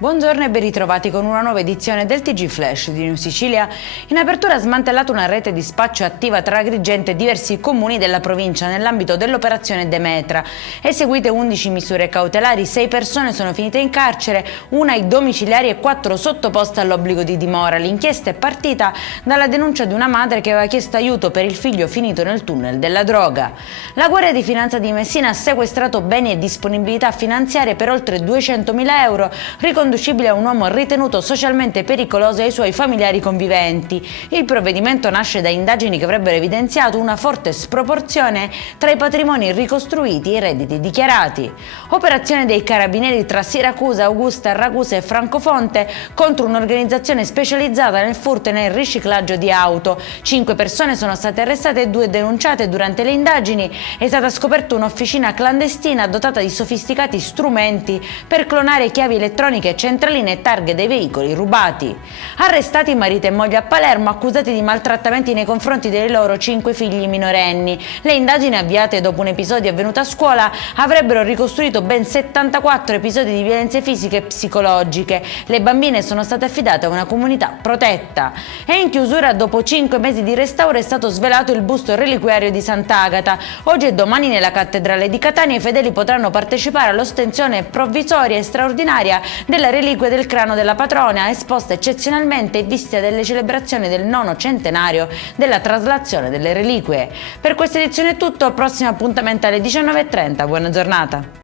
Buongiorno e ben ritrovati con una nuova edizione del TG Flash di New Sicilia. In apertura ha smantellato una rete di spaccio attiva tra Agrigento e diversi comuni della provincia nell'ambito dell'operazione Demetra. Eseguite 11 misure cautelari, 6 persone sono finite in carcere, una ai domiciliari e 4 sottoposte all'obbligo di dimora. L'inchiesta è partita dalla denuncia di una madre che aveva chiesto aiuto per il figlio finito nel tunnel della droga. La Guardia di Finanza di Messina ha sequestrato beni e disponibilità finanziarie per oltre 200.000 euro riconducibili a un uomo ritenuto socialmente pericoloso e ai suoi familiari conviventi. Il provvedimento nasce da indagini che avrebbero evidenziato una forte sproporzione tra i patrimoni ricostruiti e i redditi dichiarati. Operazione dei carabinieri tra Siracusa, Augusta, Ragusa e Francofonte contro un'organizzazione specializzata nel furto e nel riciclaggio di auto. 5 persone sono state arrestate e 2 denunciate. Durante le indagini è stata scoperta un'officina clandestina dotata di sofisticati strumenti per clonare chiavi elettroniche, centraline e targhe dei veicoli rubati. Arrestati marito e moglie a Palermo accusati di maltrattamenti nei confronti dei loro 5 figli minorenni. Le indagini avviate dopo un episodio avvenuto a scuola avrebbero ricostruito ben 74 episodi di violenze fisiche e psicologiche. Le bambine sono state affidate a una comunità protetta. E in chiusura, dopo 5 mesi di restauro, è stato svelato il busto reliquiario di Sant'Agata. Oggi e domani nella cattedrale di Catania i fedeli potranno partecipare all'ostensione provvisoria e straordinaria della reliquie del cranio della patrona, esposta eccezionalmente in vista delle celebrazioni del 9° centenario della traslazione delle reliquie. Per questa edizione è tutto, prossimo appuntamento alle 19:30, buona giornata.